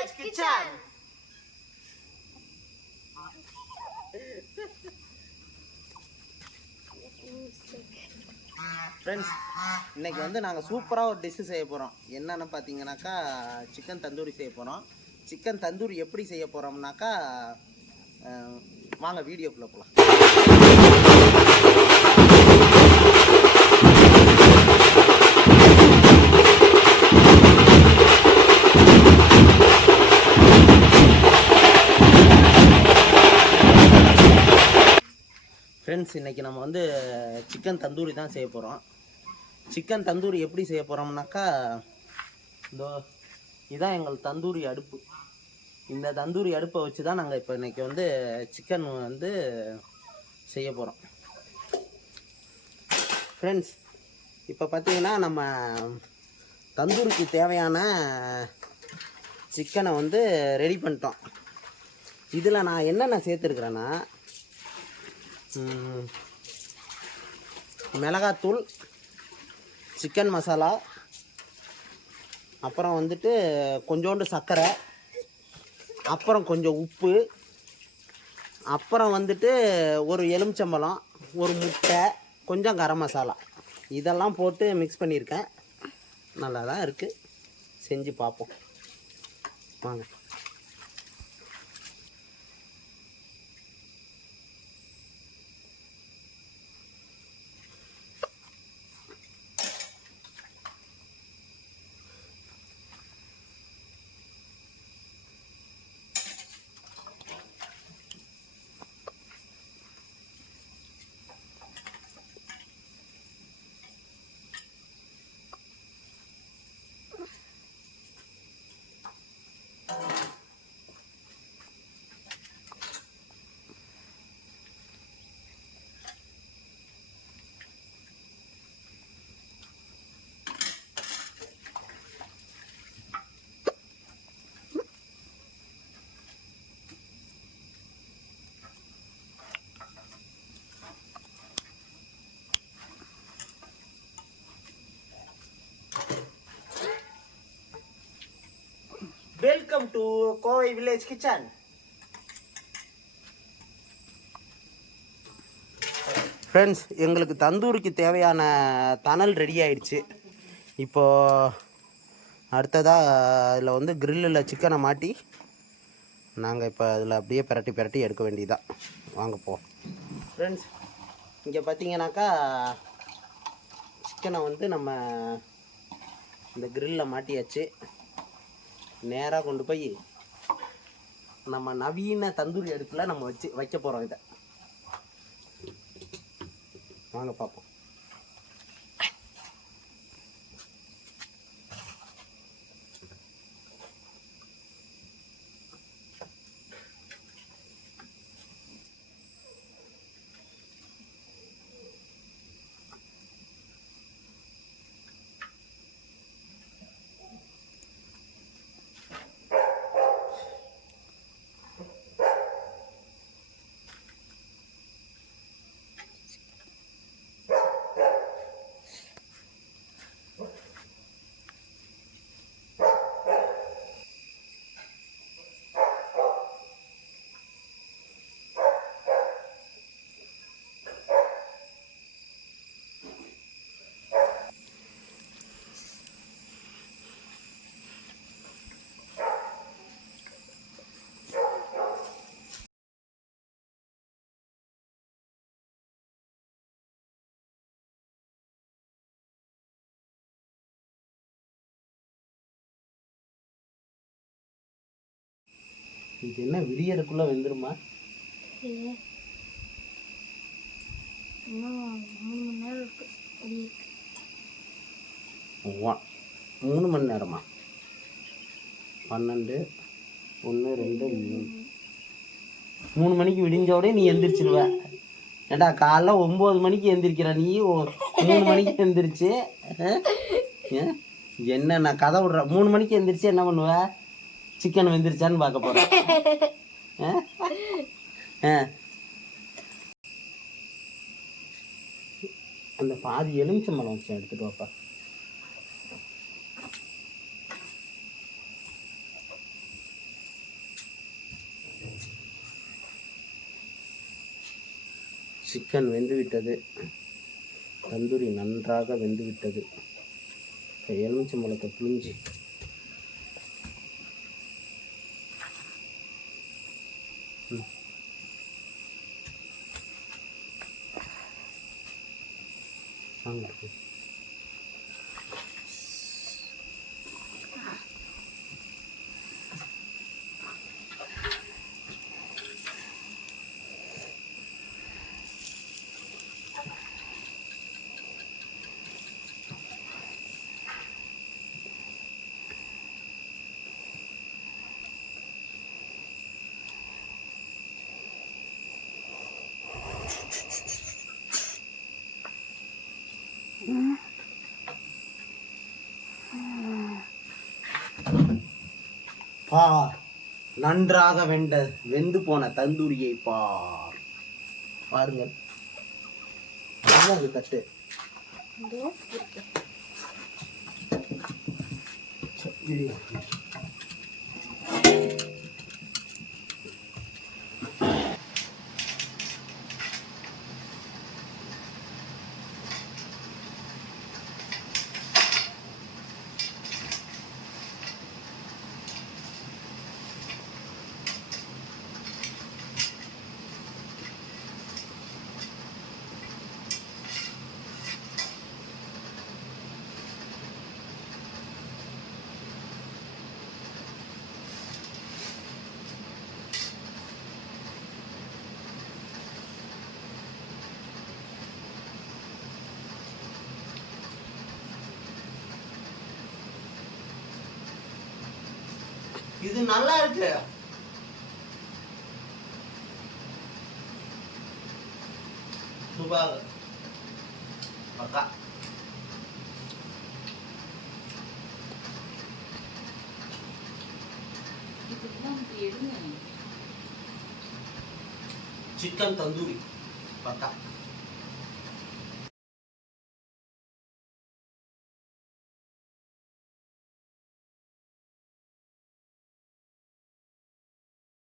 Village Kitchen. Friends, இன்னைக்கு வந்து நாங்கள் சூப்பராக ஒரு டிஷ்ஷு செய்ய போகிறோம். என்னென்னு பார்த்தீங்கன்னாக்கா சிக்கன் தந்தூரி செய்ய போகிறோம். சிக்கன் தந்தூரி எப்படி செய்ய போகிறோம்னாக்கா வாங்க வீடியோக்குள்ளே போகலாம். ஃப்ரெண்ட்ஸ், இன்றைக்கி நம்ம வந்து சிக்கன் தந்தூரி தான் செய்ய போகிறோம். சிக்கன் தந்தூரி எப்படி செய்ய போகிறோம்னாக்கா இதுதான் எங்கள் தந்தூரி அடுப்பு. இந்த தந்தூரி அடுப்பை வச்சு தான் நாங்கள் இப்போ இன்றைக்கி வந்து சிக்கன் வந்து செய்ய போகிறோம். ஃப்ரெண்ட்ஸ், இப்போ பார்த்தீங்கன்னா நம்ம தந்தூரிக்கு தேவையான சிக்கனை வந்து ரெடி பண்ணிட்டோம். இதில் நான் என்னென்ன சேர்த்துருக்குறேன்னா மிளகாத்தூள், சிக்கன் மசாலா, அப்புறம் வந்துட்டு கொஞ்சோண்டு சர்க்கரை, அப்புறம் கொஞ்சம் உப்பு, அப்புறம் வந்துட்டு ஒரு எலுமிச்சம்பழம், ஒரு முட்டை, கொஞ்சம் கரம் மசாலா, இதெல்லாம் போட்டு மிக்ஸ் பண்ணியிருக்கேன். நல்லா தான் இருக்குது. செஞ்சு பார்ப்போம் வாங்க. Welcome to Kovai village kitchen. Friends, எங்களுக்கு தந்தூரிக்கு தேவையான தணல் ரெடி ஆயிடுச்சு. இப்போது அடுத்ததாக அதில் வந்து கிரில்லில் சிக்கனை மாட்டி நாங்கள் இப்போ அதில் அப்படியே பிரட்டி எடுக்க வேண்டியதான். வாங்க போவோம். ஃப்ரெண்ட்ஸ், இங்கே பார்த்தீங்கன்னாக்கா சிக்கனை வந்து நம்ம இந்த கிரில்லில் மாட்டியாச்சு. நேராக கொண்டு போய் நம்ம நவீன தந்தூரி அடுப்பில் நம்ம வைக்க போகிறோம். இதை வாங்க பார்ப்போம். இது என்ன விடியறதுக்குள்ளே வெந்துருமா? 3 மணி நேரமா? 12, 1, 2, 3 மணிக்கு விடிஞ்சோடனே நீ எந்திரிச்சிருவ. ஏண்டா காலைல 9 மணிக்கு எந்திரிக்கிற நீ 3 மணிக்கு எந்திரிச்சு என்ன நான் கதை விடுற? 3 மணிக்கு எந்திரிச்சு என்ன பண்ணுவ? சிக்கன் வெந்துருச்சான்னு பார்க்க போகிறேன். அந்த பாதி எலுமிச்சம்பழம் வச்சு எடுத்துட்டு வாப்பா. சிக்கன் வெந்துவிட்டது. தந்தூரி நன்றாக வெந்துவிட்டது. எலுமிச்சம்பழத்தை புளிஞ்சி பார், நன்றாக வெந்து போன தந்தூரியை பாருங்கள். அது தட்டு இது நல்லா இருக்கு. சூப்பர் பக்கா. சிக்கன் தந்தூரி பக்கா.